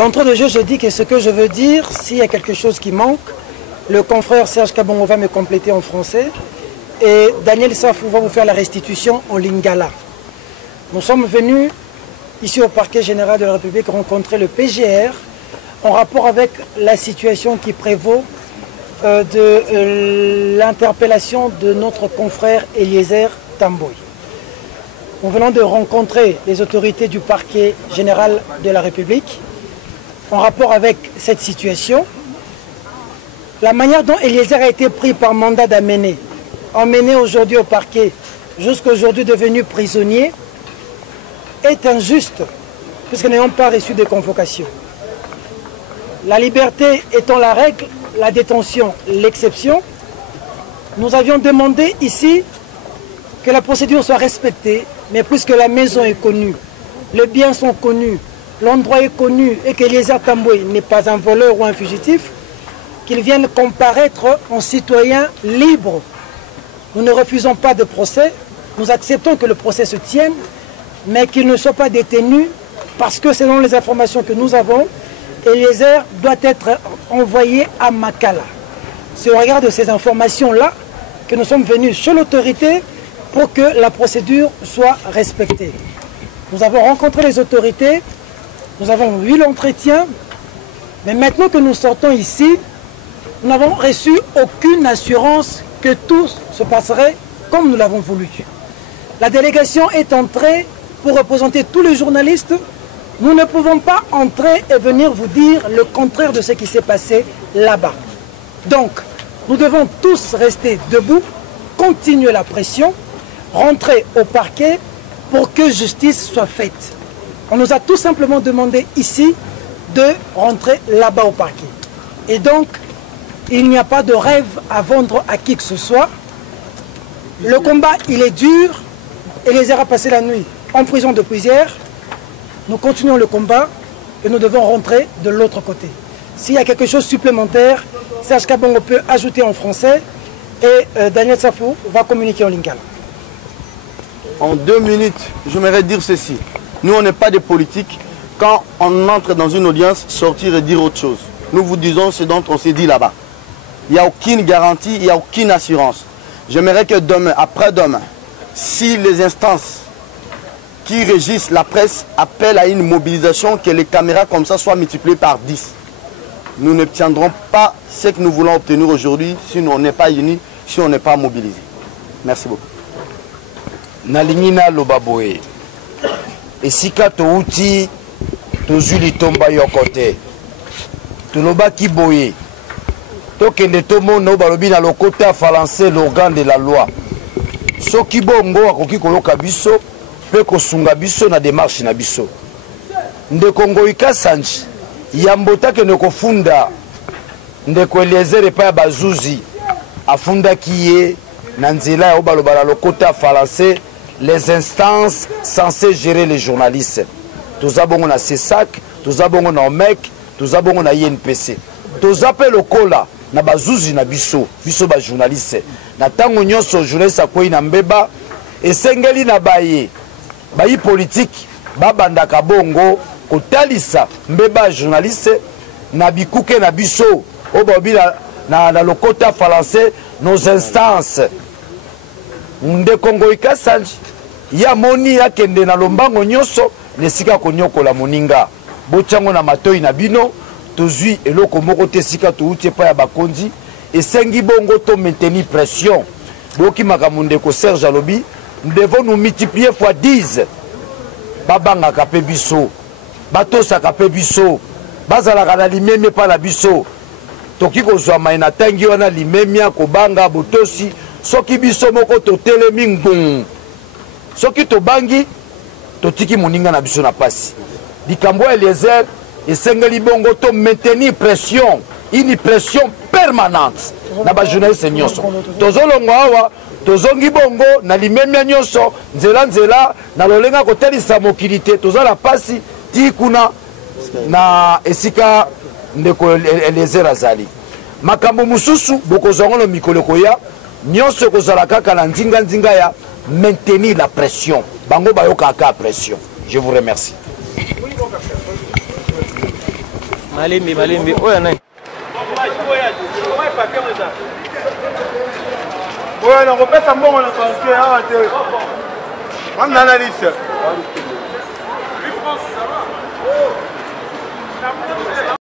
D'entrée de jeu, je dis que ce que je veux dire, s'il y a quelque chose qui manque, le confrère Serge Kabongo va me compléter en français et Daniel Safou va vous faire la restitution en lingala. Nous sommes venus ici au parquet général de la République rencontrer le PGR en rapport avec la situation qui prévaut de l'interpellation de notre confrère Eliezer Tamboy. Nous venons de rencontrer les autorités du parquet général de la République en rapport avec cette situation. La manière dont Eliezer a été pris par mandat d'amener, emmené aujourd'hui au parquet, jusqu'à aujourd'hui devenu prisonnier, est injuste, puisque nous n'avons pas reçu de convocation. La liberté étant la règle, la détention l'exception, nous avions demandé ici que la procédure soit respectée, mais puisque la maison est connue, les biens sont connus, l'endroit est connu et qu'Eliezer Tamboy n'est pas un voleur ou un fugitif, qu'il vienne comparaître en citoyen libre. Nous ne refusons pas de procès, nous acceptons que le procès se tienne, mais qu'il ne soit pas détenu parce que selon les informations que nous avons, Eliezer doit être envoyé à Makala. C'est au regard de ces informations-là que nous sommes venus chez l'autorité pour que la procédure soit respectée. Nous avons rencontré les autorités, nous avons eu l'entretien, mais maintenant que nous sortons ici, nous n'avons reçu aucune assurance que tout se passerait comme nous l'avons voulu. La délégation est entrée pour représenter tous les journalistes. Nous ne pouvons pas entrer et venir vous dire le contraire de ce qui s'est passé là-bas. Donc, nous devons tous rester debout, continuer la pression, rentrer au parquet pour que justice soit faite. On nous a tout simplement demandé ici de rentrer là-bas au parquet. Et donc, il n'y a pas de rêve à vendre à qui que ce soit. Le combat, il est dur. Eliezer a passé la nuit en prison depuis hier. Nous continuons le combat et nous devons rentrer de l'autre côté. S'il y a quelque chose supplémentaire, Serge Kabongo peut ajouter en français et Daniel Safou va communiquer en lingala. En 2 minutes, j'aimerais dire ceci. Nous, on n'est pas des politiques. Quand on entre dans une audience, sortir et dire autre chose. Nous vous disons ce dont on s'est dit là-bas. Il n'y a aucune garantie, il n'y a aucune assurance. J'aimerais que demain, après-demain, si les instances qui régissent la presse appellent à une mobilisation, que les caméras comme ça soient multipliées par 10. Nous ne tiendrons pas ce que nous voulons obtenir aujourd'hui si on n'est pas unis, si on n'est pas mobilisé. Merci beaucoup. Nalingina Lobaboe. Esika touti tozuli tomba yokote. Tuloba kiboye. Tokende tomono balobi na lokota falancer l'organe de la loi. Soki bongo akoki koloka biso pe kosunga biso na démarche na biso. Ndeko Ngoïka Sanji yambota ke nekofunda ndeko Eliezer epa ya bazuzi afunda kiye na nzela ya baloba na lokota falancer les instances censées gérer les journalistes. Toza bongo na CESAC, toza bongo na OMEC, toza bongo na INPC. Toza pe lokola na bazuzi na biso ba journaliste. Na tango nyonso journaliste akwei na mbeba esengeli na bayi politique babandaka bongo kotalisa mbeba journaliste na bikuke na biso obobi na lokota falancer nos instances. Ndeko Ngoïka Sanji ya moni ya kende na lombango nyonso nesika konyokola moninga bochango na matoi na bino tozui eloko moko te sika touti pa ya bakonzi esengi bongo to maintenir pression boki makambo ndeko Serge alobi nous devons nous multiplier fois 10 babanga kape biso batosa kape biso bazalaka na limemie pa na biso toki kozwa mai na tangi wana limemia kobanga botosi soki biso moko totelemi ngung soki tobangi totiki moninga na biso na pasi likambo ya Eliezer esengeli bongo to maintenir pression, une pression permanente na ba journaliste nyonso tozolongo awa tozongi bongo na limemia nyonso nzela na lolenga kotalisa mokili te tozala pasi ti kuna na esika ndeko Eliezer azali makambo mususu bokozongo no mikolo koya nyonso kozala kaka na nzinga ya maintenir la pression bango bayoka ka pression. Je vous remercie. Malembe, Malembe. Oh, y'en a. Ouais, on repère ça bon, on a pensé. On analyse.